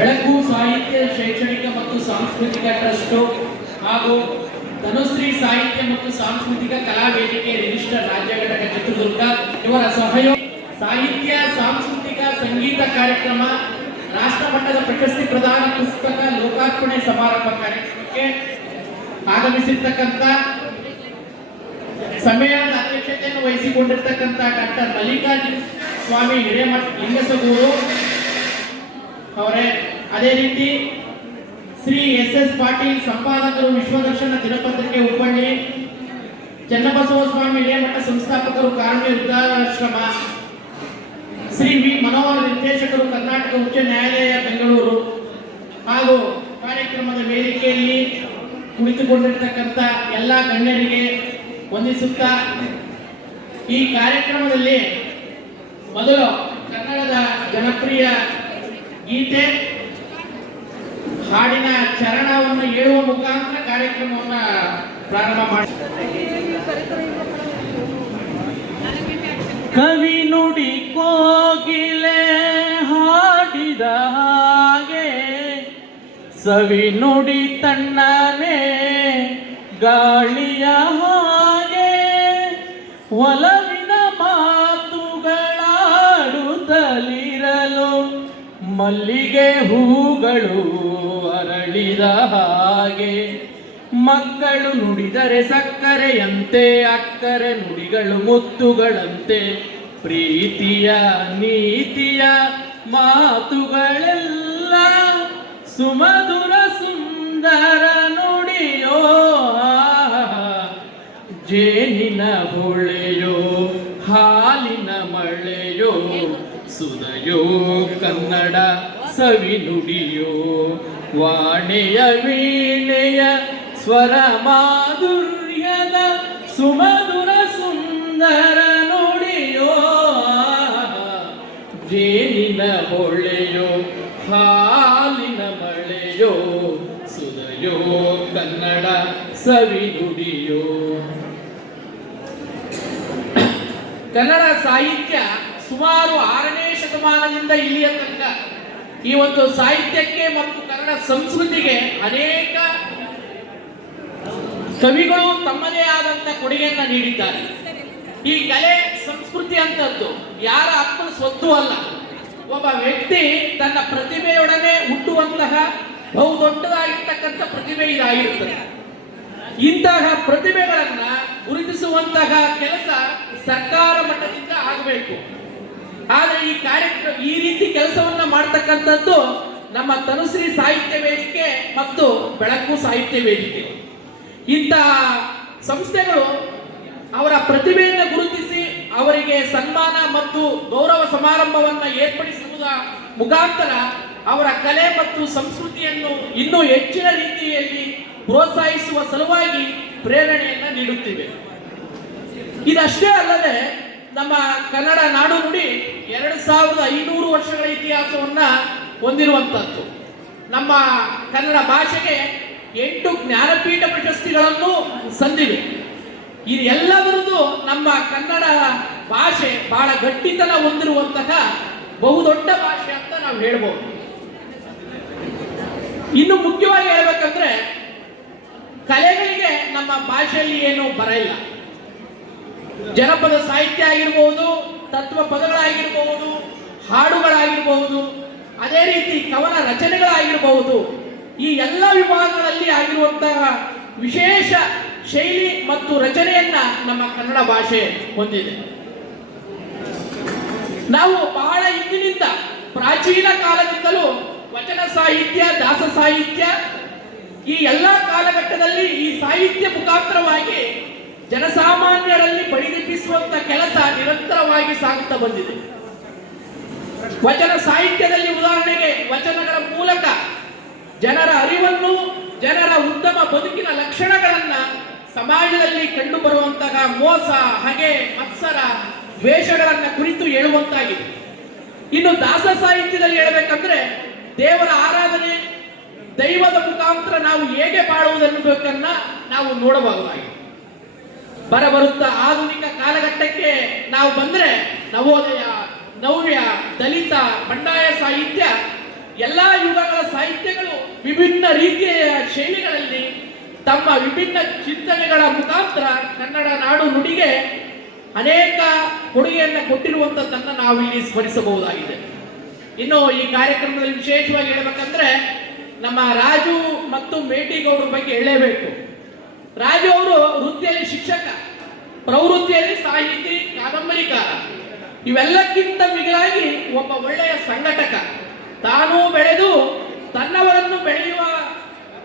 ಬೆಳಕು ಸಾಹಿತ್ಯ ಶೈಕ್ಷಣಿಕ ಮತ್ತು ಸಾಂಸ್ಕೃತಿಕ ಟ್ರಸ್ಟ್ ಹಾಗೂ ಧನುಶ್ರೀ ಸಾಹಿತ್ಯ ಮತ್ತು ಸಾಂಸ್ಕೃತಿಕ ಕಲಾ ವೇದಿಕೆ ರಿಜಿಸ್ಟರ್ ರಾಜ್ಯ ಘಟಕ ಚಿತ್ರದುರ್ಗ ಇವರ ಸಹಯೋಗ ಸಾಹಿತ್ಯ ಸಾಂಸ್ಕೃತಿಕ ಸಂಗೀತ ಕಾರ್ಯಕ್ರಮ ರಾಷ್ಟ್ರಮಟ್ಟದ ಪ್ರಶಸ್ತಿ ಪ್ರದಾನ ಪುಸ್ತಕ ಲೋಕಾರ್ಪಣೆ ಸಮಾರಂಭ ಕಾರ್ಯಕ್ರಮಕ್ಕೆ ಆಗಮಿಸಿರ್ತಕ್ಕಂಥ ಸಮ್ಮೇಳನದ ಅಧ್ಯಕ್ಷತೆಯನ್ನು ವಹಿಸಿಕೊಂಡಿರ್ತಕ್ಕಂಥ ಡಾಕ್ಟರ್ ಮಲ್ಲಿಕಾರ್ಜುನ ಸ್ವಾಮಿ ಹಿರೇಮಠ ಲಿಂಗಸಗೂರು ಅವರೇ, ಅದೇ ರೀತಿ ಶ್ರೀ ಎಸ್ ಪಾಟೀಲ್ ಸಂಪಾದಕರು ವಿಶ್ವದರ್ಶನ ದಿನಪತ್ರಿಕೆ ಹುಬ್ಬಳ್ಳಿ, ಚನ್ನಬಸವ ಸ್ವಾಮಿ ಹಿರೇಮಠ ಸಂಸ್ಥಾಪಕರು ಕಾರುಣ್ಯ ವೃದ್ಧಾಶ್ರಮ, ಶ್ರೀ ವಿ ಮನೋಹರ್ ನಿರ್ದೇಶಕರು ಕರ್ನಾಟಕ ಉಚ್ಚ ನ್ಯಾಯಾಲಯ ಬೆಂಗಳೂರು ಹಾಗೂ ಕಾರ್ಯಕ್ರಮದ ವೇದಿಕೆಯಲ್ಲಿ ಕುಳಿತುಕೊಂಡಿರ್ತಕ್ಕಂಥ ಎಲ್ಲ ಗಣ್ಯರಿಗೆ ವಂದಿಸುತ್ತಾ ಈ ಕಾರ್ಯಕ್ರಮದಲ್ಲಿ ಮೊದಲು ಕನ್ನಡದ ಜನಪ್ರಿಯ ಗೀತೆ ಹಾಡಿನ ಚರಣವನ್ನು ಹೇಳುವ ಮುಖಾಂತರ ಕಾರ್ಯಕ್ರಮವನ್ನು ಪ್ರಾರಂಭ ಮಾಡಿ. ಕವಿ ನುಡಿ ಕೋಗಿಲೆ ಹಾಡಿದ ಹಾಗೆ ಸವಿ ನುಡಿ ತಣ್ಣನೆ ಗಾಳಿಯ ಹಾಗೆ ಒಲವಿನ ಮಾತುಗಳಾಡುತ್ತಲಿರಲು ಮಲ್ಲಿಗೆ ಹೂಗಳು ಅರಳಿದ ಹಾಗೆ ಮಕ್ಕಳು ನುಡಿದರೆ ಸಕ್ಕರೆಯಂತೆ ಅಕ್ಕರೆ ನುಡಿಗಳು ಮುತ್ತುಗಳಂತೆ ಪ್ರೀತಿಯ ನೀತಿಯ ಮಾತುಗಳೆಲ್ಲ ಸುಮಧುರ ಸುಂದರ ನುಡಿಯೋ ಜೇನಿನ ಹೊಳೆಯೋ ಹಾಲಿನ ಮಳೆಯೋ ಸುಧಯೋ ಕನ್ನಡ ಸವಿ ನುಡಿಯೋ ವಾಣೆಯ ವೀಣೆಯ ಸ್ವರ ಮಾಧುರ್ಯದ ಸುಮಧುರ ಸುಂದರ ನುಡಿಯೋ ಜೇನಿನ ಹೊಳೆಯೋ ಹಾಲಿನ ಮಳೆಯೋ ಸುಧಯೋ ಕನ್ನಡ ಸವಿ ನುಡಿಯೋ. ಕನ್ನಡ ಸಾಹಿತ್ಯ ಸುಮಾರು 6ನೇ ಶತಮಾನದಿಂದ ಇಲ್ಲಿಯ ತನಕ ಈ ಒಂದು ಸಾಹಿತ್ಯಕ್ಕೆ ಮತ್ತು ಕನ್ನಡ ಸಂಸ್ಕೃತಿಗೆ ಅನೇಕ ಕವಿಗಳು ತಮ್ಮದೇ ಆದಂತ ಕೊಡುಗೆಯನ್ನ ನೀಡಿದ್ದಾರೆ. ಈ ಕಲೆ ಸಂಸ್ಕೃತಿ ಅಂತದ್ದು ಯಾರ ಅಪ್ಪನ ಸ್ವತ್ತು ಅಲ್ಲ. ಒಬ್ಬ ವ್ಯಕ್ತಿ ತನ್ನ ಪ್ರತಿಭೆಯೊಡನೆ ಹುಟ್ಟುವಂತಹ ಬಹುದೊಡ್ಡದಾಗಿರ್ತಕ್ಕಂಥ ಪ್ರತಿಭೆ ಇದಾಗಿರುತ್ತದೆ. ಇಂತಹ ಪ್ರತಿಭೆಗಳನ್ನ ಗುರುತಿಸುವಂತಹ ಕೆಲಸ ಸರ್ಕಾರ ಮಟ್ಟದಿಂದ ಆಗಬೇಕು. ಆದರೆ ಈ ರೀತಿ ಕೆಲಸವನ್ನ ಮಾಡ್ತಕ್ಕಂಥದ್ದು ನಮ್ಮ ಧನುಶ್ರೀ ಸಾಹಿತ್ಯ ವೇದಿಕೆ ಮತ್ತು ಬೆಳಕು ಸಾಹಿತ್ಯ ವೇದಿಕೆ. ಇಂತಹ ಸಂಸ್ಥೆಗಳು ಅವರ ಪ್ರತಿಭೆಯನ್ನು ಗುರುತಿಸಿ ಅವರಿಗೆ ಸನ್ಮಾನ ಮತ್ತು ಗೌರವ ಸಮಾರಂಭವನ್ನು ಏರ್ಪಡಿಸುವುದ ಮುಖಾಂತರ ಅವರ ಕಲೆ ಮತ್ತು ಸಂಸ್ಕೃತಿಯನ್ನು ಇನ್ನೂ ಹೆಚ್ಚಿನ ರೀತಿಯಲ್ಲಿ ಪ್ರೋತ್ಸಾಹಿಸುವ ಸಲುವಾಗಿ ಪ್ರೇರಣೆಯನ್ನು ನೀಡುತ್ತಿವೆ. ಇದಷ್ಟೇ ಅಲ್ಲದೆ ನಮ್ಮ ಕನ್ನಡ ನಾಡು ನುಡಿ 2500 ವರ್ಷಗಳ ಇತಿಹಾಸವನ್ನ ಹೊಂದಿರುವಂತದ್ದು. ನಮ್ಮ ಕನ್ನಡ ಭಾಷೆಗೆ 8 ಜ್ಞಾನಪೀಠ ಪ್ರಶಸ್ತಿಗಳನ್ನು ಸಂದಿವೆ. ಇದೆಲ್ಲವರದು ನಮ್ಮ ಕನ್ನಡ ಭಾಷೆ ಬಹಳ ಗಟ್ಟಿತನ ಹೊಂದಿರುವಂತಹ ಬಹುದೊಡ್ಡ ಭಾಷೆ ಅಂತ ನಾವು ಹೇಳ್ಬೋದು. ಇನ್ನು ಮುಖ್ಯವಾಗಿ ಹೇಳ್ಬೇಕಂದ್ರೆ ಕಲೆಗಳಿಗೆ ನಮ್ಮ ಭಾಷೆಯಲ್ಲಿ ಏನು ಬರ ಇಲ್ಲ. ಜನಪದ ಸಾಹಿತ್ಯ ಆಗಿರಬಹುದು, ತತ್ವ ಪದಗಳಾಗಿರಬಹುದು, ಹಾಡುಗಳಾಗಿರಬಹುದು, ಅದೇ ರೀತಿ ಕವನ ರಚನೆಗಳಾಗಿರಬಹುದು, ಈ ಎಲ್ಲ ವಿಭಾಗಗಳಲ್ಲಿ ಆಗಿರುವಂತಹ ವಿಶೇಷ ಶೈಲಿ ಮತ್ತು ರಚನೆಯನ್ನ ನಮ್ಮ ಕನ್ನಡ ಭಾಷೆ ಹೊಂದಿದೆ. ನಾವು ಬಹಳ ಹಿಂದಿನಿಂದ ಪ್ರಾಚೀನ ಕಾಲದಿಂದಲೂ ವಚನ ಸಾಹಿತ್ಯ, ದಾಸ ಸಾಹಿತ್ಯ, ಈ ಎಲ್ಲ ಕಾಲಘಟ್ಟದಲ್ಲಿ ಈ ಸಾಹಿತ್ಯ ಮುಖಾಂತರವಾಗಿ ಜನಸಾಮಾನ್ಯರಲ್ಲಿ ಬಡಿದೆಬ್ಬಿಸುವಂತ ಕೆಲಸ ನಿರಂತರವಾಗಿ ಸಾಗುತ್ತಾ ಬಂದಿದೆ. ವಚನ ಸಾಹಿತ್ಯದಲ್ಲಿ ಉದಾಹರಣೆಗೆ ವಚನಗಳ ಮೂಲಕ ಜನರ ಅರಿವನ್ನು, ಜನರ ಉತ್ತಮ ಬದುಕಿನ ಲಕ್ಷಣಗಳನ್ನ ಸಮಾಜದಲ್ಲಿ ಕಂಡು ಬರುವಂತಹ ಮೋಸ, ಹಗೆ, ಮತ್ಸರ, ದ್ವೇಷಗಳನ್ನ ಕುರಿತು ಹೇಳುವಂತಾಗಿದೆ. ಇನ್ನು ದಾಸ ಸಾಹಿತ್ಯದಲ್ಲಿ ಹೇಳಬೇಕಂದ್ರೆ ದೇವರ ಆರಾಧನೆ, ದೈವದ ಮುಖಾಂತರ ನಾವು ಹೇಗೆ ಬಾಳುವುದನ್ನ ನಾವು ನೋಡಬಹುದಾಗಿದೆ. ಬರುತ್ತಾ ಆಧುನಿಕ ಕಾಲಘಟ್ಟಕ್ಕೆ ನಾವು ಬಂದ್ರೆ ನವೋದಯ, ನವ್ಯ, ದಲಿತ, ಬಂಡಾಯ ಸಾಹಿತ್ಯ ಎಲ್ಲಾ ಯುಗಗಳ ಸಾಹಿತ್ಯಗಳು ವಿಭಿನ್ನ ರೀತಿಯ ಶೈಲಿಗಳಲ್ಲಿ ತಮ್ಮ ವಿಭಿನ್ನ ಚಿಂತನೆಗಳ ಮುಖಾಂತರ ಕನ್ನಡ ನಾಡು ನುಡಿಗೆ ಅನೇಕ ಕೊಡುಗೆಯನ್ನು ಕೊಟ್ಟಿರುವಂಥದ್ದನ್ನು ನಾವಿಲ್ಲಿ ಸ್ಮರಿಸಬಹುದಾಗಿದೆ. ಇನ್ನು ಈ ಕಾರ್ಯಕ್ರಮದಲ್ಲಿ ವಿಶೇಷವಾಗಿ ಹೇಳಬೇಕಂದ್ರೆ ನಮ್ಮ ರಾಜು ಮತ್ತು ಮೇಟಿಗೌಡರ ಬಗ್ಗೆ ಹೇಳಲೇಬೇಕು. ರಾಜು ಅವರು ವೃತ್ತಿಯಲ್ಲಿ ಶಿಕ್ಷಕ, ಪ್ರವೃತ್ತಿಯಲ್ಲಿ ಸಾಹಿತಿ, ಕಾದಂಬರಿಕಾರ. ಇವೆಲ್ಲಕ್ಕಿಂತ ಮಿಗಿಲಾಗಿ ಒಬ್ಬ ಒಳ್ಳೆಯ ಸಂಘಟಕ. ತಾನೂ ಬೆಳೆದು ತನ್ನವರನ್ನು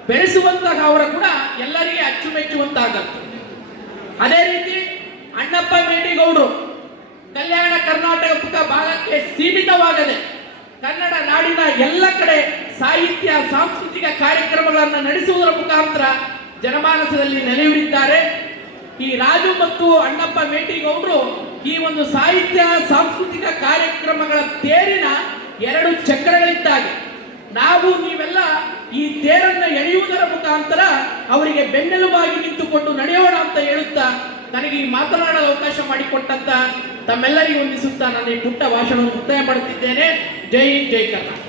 ಬೆಳೆಸುವಂತಹ ಅವರ ಗುಣ ಎಲ್ಲರಿಗೆ ಅಚ್ಚುಮೆಚ್ಚುವಂತಾಗತ್ತೆ. ಅದೇ ರೀತಿ ಅಣ್ಣಪ್ಪ ಮೇಟಿಗೌಡರು ಕಲ್ಯಾಣ ಕರ್ನಾಟಕ ಭಾಗಕ್ಕೆ ಸೀಮಿತವಾಗದೆ ಕನ್ನಡ ನಾಡಿನ ಎಲ್ಲ ಕಡೆ ಸಾಹಿತ್ಯ ಸಾಂಸ್ಕೃತಿಕ ಕಾರ್ಯಕ್ರಮಗಳನ್ನು ನಡೆಸುವುದರ ಮುಖಾಂತರ ಜನಮಾನಸದಲ್ಲಿ ನೆಲೆಯೂರಿದ್ದಾರೆ. ಈ ರಾಜು ಮತ್ತು ಅಣ್ಣಪ್ಪ ಮೇಟಿಗೌಡರು ಈ ಒಂದು ಸಾಹಿತ್ಯ ಸಾಂಸ್ಕೃತಿಕ ಕಾರ್ಯಕ್ರಮಗಳ ತೇರಿನ ಎರಡು ಚಕ್ರಗಳಿದ್ದಾಗೆ ನಾವು ನೀವೆಲ್ಲ ಈ ತೇರನ್ನು ಎಳೆಯುವುದರ ಮುಖಾಂತರ ಅವರಿಗೆ ಬೆನ್ನೆಲುಬಾಗಿ ನಿಂತುಕೊಂಡು ನಡೆಯೋಣ ಅಂತ ಹೇಳುತ್ತಾ ನನಗೆ ಈ ಮಾತನಾಡಲು ಅವಕಾಶ ಮಾಡಿಕೊಟ್ಟಂತ ತಮ್ಮೆಲ್ಲರಿಗೂ ವಂದಿಸುತ್ತಾ ನಾನು ಈ ಪುಟ್ಟ ಭಾಷಣವನ್ನು ಮುಕ್ತಾಯ ಮಾಡುತ್ತಿದ್ದೇನೆ. ಜೈ ಹಿಂದ್, ಜೈ ಕರ್ನಾಟಕ.